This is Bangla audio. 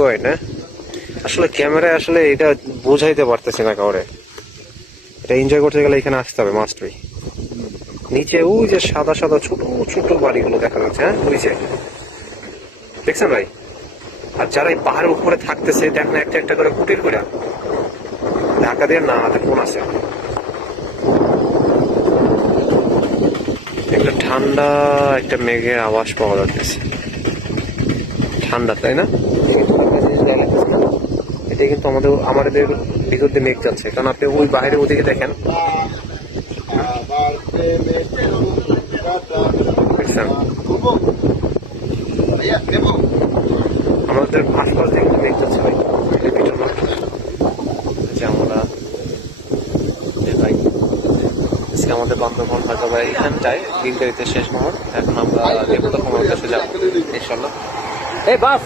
পয়েন্ট, হ্যাঁ আসলে ক্যামেরায় আসলে এটা বোঝাইতে পারতেছি না কাউরে। এটা এনজয় করতে গেলে এখানে আসতে হবে মাস্ট বি। নিচে ওই যে সাদা সাদা ছোট ছোট বাড়িগুলো দেখা যাচ্ছে, হ্যাঁ ওই যে দেখছেন ভাই। আর যারা এই পাহাড়ের উপরে থাকতেছে দেখেন একটা একটা করে কুটির করে ঢাকা দিয়ে না হাতে কোন আছে। একটা ঠান্ডা একটা মেঘের আভাস পাওয়া যাচ্ছে, ঠান্ডা তাই না? এটা কিন্তু আমাদের ভিতর দিয়ে মেঘ যাচ্ছে, কারণ আপনি ওই বাইরে ওদিকে দেখেন আমাদের আশপাশ দিয়ে কিন্তু মেঘ যাচ্ছে ভাই। যে আমরা ভাই আমাদের বান্ধবন হয়তো ভাই এখানটায় গিলগাড়িতে শেষ মোহর, এখন আমরা দেবতা কমার কাছে যাবো ইনশাল্লাহ। এই বাস